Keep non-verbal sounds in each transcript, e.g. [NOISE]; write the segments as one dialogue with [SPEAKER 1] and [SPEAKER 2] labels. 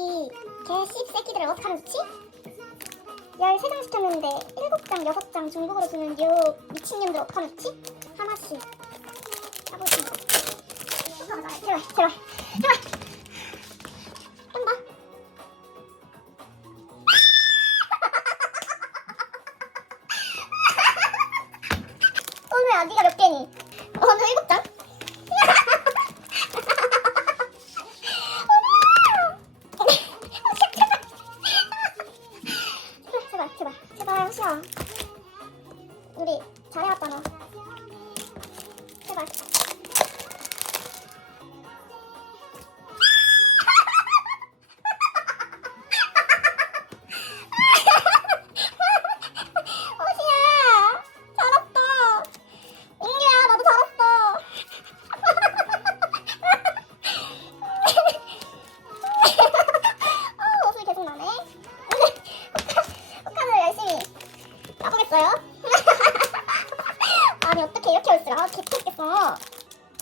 [SPEAKER 1] 이 개 씹 새끼들을 어떡하면 좋지? 13장 시켰는데 7장, 6장 중국어로 주는 요 미친년들 어떡하면 좋지? 하나씩 까보지 제발 제발 제발 제발 깐다 [LAUGHS] 오늘 어디가 몇 개니? 오늘 7장? 우리 잘해왔잖아 제발 올 수가 개패겠어.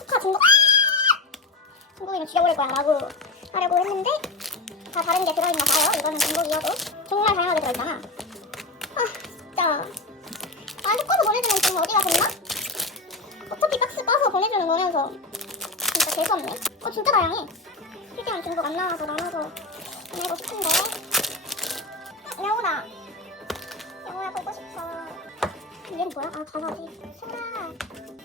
[SPEAKER 1] 혹하 중국 중국인을 죽여버릴 거야 라고 하려고 했는데 다 다른 게 들어있나 봐요. 이거는 중국이어도. 정말 다양하게 들어있잖아. 아 진짜. 아 효과도 보내주면 지금 어디가 됐나? 어차피 박스 빠서 보내주는 거면서. 진짜 재수없네. 어 진짜 다양해. 실제는 중국 안 나와서 나눠서 보내고 싶은데 어, 여우다. 영호야 보고 싶어. 얘는 뭐야? 아 가사지. 수다.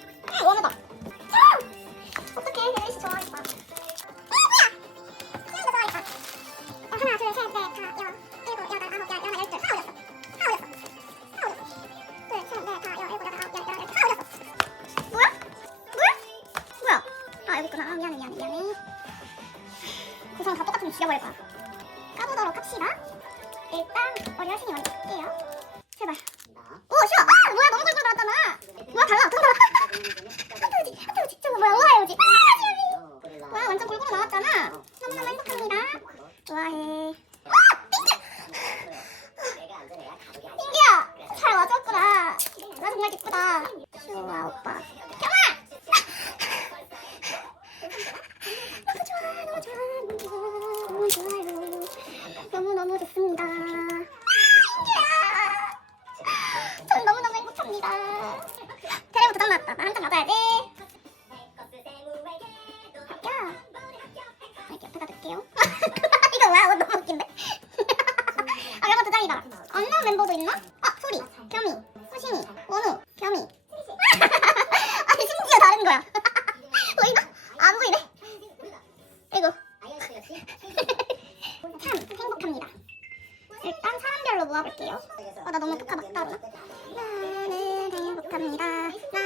[SPEAKER 1] 어떡해 헬리씨 좋아하겠다. 아 뭐야? 수영도 좋아하겠다. 어, 하나 둘 셋 넷 다 여 일곱 여덟 아홉 열 열하나 열둘 다 올렸어. 다 올렸어. 다 올렸어. 둘 셋 넷 다 여 일곱 여덟 아홉 열 열하나 열둘 다 올렸어. 뭐야? 뭐야? 뭐야? 아 여기 있구나. 아, 미안해 미안해 미안해. 구성 다 똑같으면 죽여버릴 거야. 까보도록 합시다. 일단 우리 열심히 먼저 할게요. 제발. 오, 싫어. 아, 뭐야? 너무 걸고 나왔잖아. 뭐야, 달라. 더 달라. 하트우지, 하트우지. 저거 뭐야? 오하요지. 아, 시원해. 골고루 나왔잖아. 너무너무 행복합니다. 좋아해. 민기야, 잘 와줬구나. 나 정말 기쁘다. 좋아, 오빠. 경아! 너무 좋아, 너무 좋아, 너무 좋아, 너무 좋아요. 너무너무 좋습니다. 민기야! 전 너무너무 행복합니다. 테레부터 짱 나왔다. 나 한잔 받아야 돼. 할게요. [LAUGHS] 이거 뭐야? 이거 너무 웃긴데? [LAUGHS] 아, 이것도 짱이다. 안나 멤버도 있나? 아, 소리, 겸이, 수신이, 원우, 겸이. [LAUGHS] 아니, 심지어 다른 거야. 보이나? 안 보이네? 이거. 참 행복합니다. 일단 사람별로 모아볼게요. 어, 나 너무 똑같다. 나는 행복합니다.